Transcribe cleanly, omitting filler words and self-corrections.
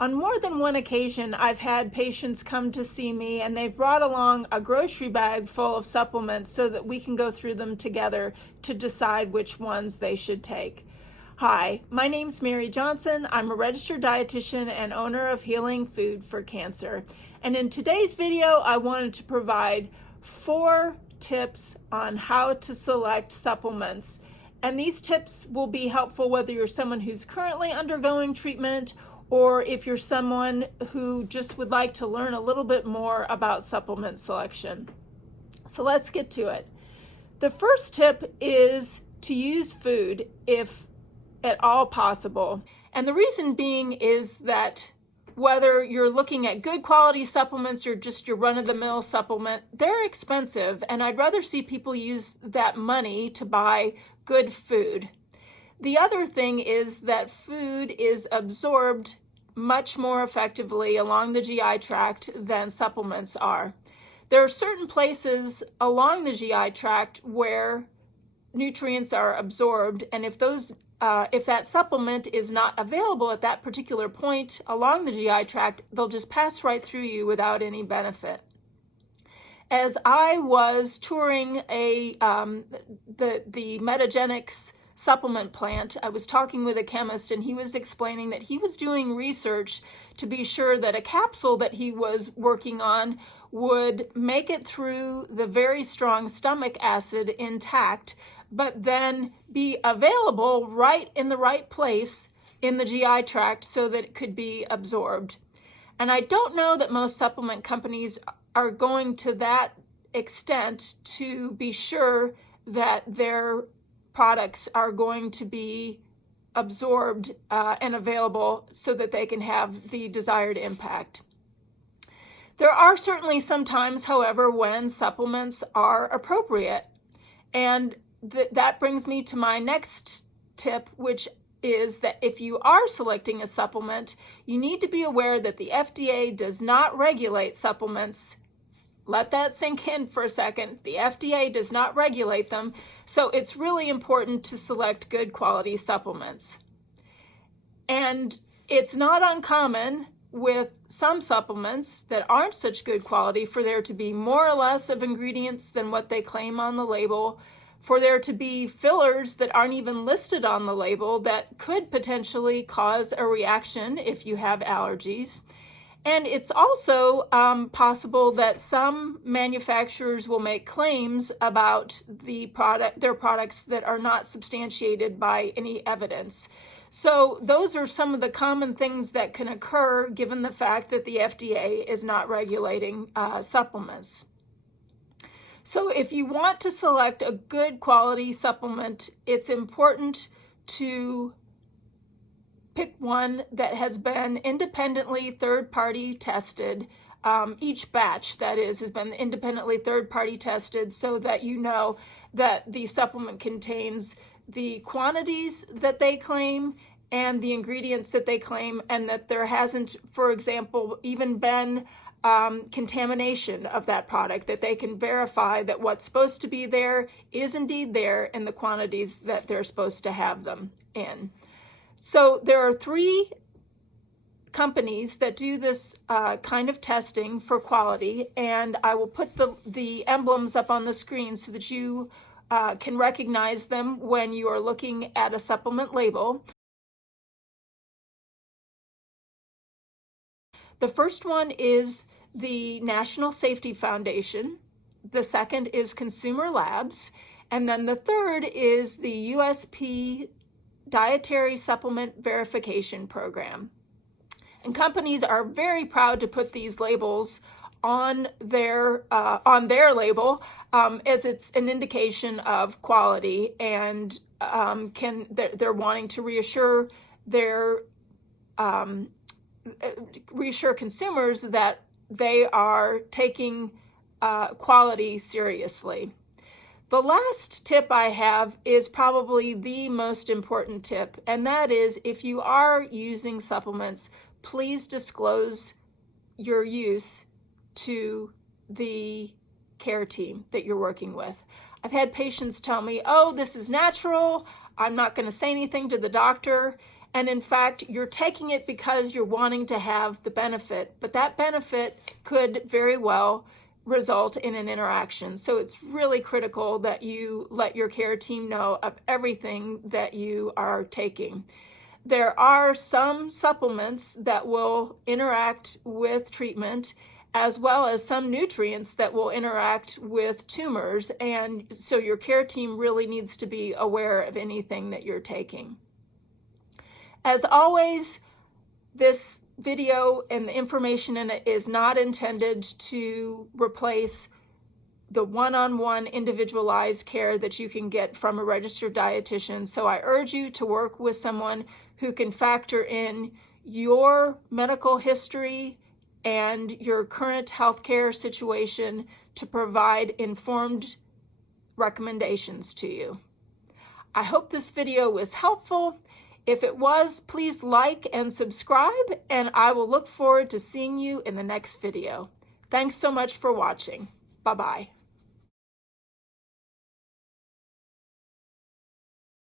On more than one occasion, I've had patients come to see me and they've brought along a grocery bag full of supplements so that we can go through them together to decide which ones they should take. Hi, my name's Mary Johnson. I'm a registered dietitian and owner of Healing Food for Cancer. And in today's video, I wanted to provide 4 tips on how to select supplements. And these tips will be helpful whether you're someone who's currently undergoing treatment or if you're someone who just would like to learn a little bit more about supplement selection. So let's get to it. The first tip is to use food if at all possible. And the reason being is that whether you're looking at good quality supplements or just your run-of-the-mill supplement, they're expensive, and I'd rather see people use that money to buy good food. The other thing is that food is absorbed much more effectively along the GI tract than supplements are. There are certain places along the GI tract where nutrients are absorbed, and if that supplement is not available at that particular point along the GI tract, they'll just pass right through you without any benefit. As I was touring the Metagenics supplement plant, I was talking with a chemist and he was explaining that he was doing research to be sure that a capsule that he was working on would make it through the very strong stomach acid intact, but then be available right in the right place in the GI tract so that it could be absorbed. And I don't know that most supplement companies are going to that extent to be sure that their products are going to be absorbed and available so that they can have the desired impact. There are certainly some times, however, when supplements are appropriate. And that brings me to my next tip, which is that if you are selecting a supplement, you need to be aware that the FDA does not regulate supplements. Let that sink in for a second. The FDA does not regulate them, so it's really important to select good quality supplements. And it's not uncommon with some supplements that aren't such good quality for there to be more or less of ingredients than what they claim on the label, for there to be fillers that aren't even listed on the label that could potentially cause a reaction if you have allergies. And it's also possible that some manufacturers will make claims about their products that are not substantiated by any evidence. So those are some of the common things that can occur given the fact that the FDA is not regulating supplements. So if you want to select a good quality supplement, it's important to pick one that has been independently third-party tested. Each batch, that is, has been independently third-party tested so that you know that the supplement contains the quantities that they claim and the ingredients that they claim, and that there hasn't, for example, even been contamination of that product, that they can verify that what's supposed to be there is indeed there in the quantities that they're supposed to have them in. So there are 3 companies that do this kind of testing for quality, and I will put the emblems up on the screen so that you can recognize them when you are looking at a supplement label. The first one is the National Safety Foundation, the second is Consumer Labs, and then the third is the USP Dietary Supplement Verification Program. And companies are very proud to put these labels on their label as it's an indication of quality, and they're wanting to reassure consumers that they are taking quality seriously. The last tip I have is probably the most important tip, and that is if you are using supplements, please disclose your use to the care team that you're working with. I've had patients tell me, oh, this is natural, I'm not going to say anything to the doctor, And in fact, you're taking it because you're wanting to have the benefit, but that benefit could very well result in an interaction. So it's really critical that you let your care team know of everything that you are taking. There are some supplements that will interact with treatment, as well as some nutrients that will interact with tumors. And so your care team really needs to be aware of anything that you're taking. As always, this video and the information in it is not intended to replace the one-on-one individualized care that you can get from a registered dietitian. So I urge you to work with someone who can factor in your medical history and your current healthcare situation to provide informed recommendations to you. I hope this video was helpful. If it was, please like and subscribe, and I will look forward to seeing you in the next video. Thanks so much for watching. Bye-bye.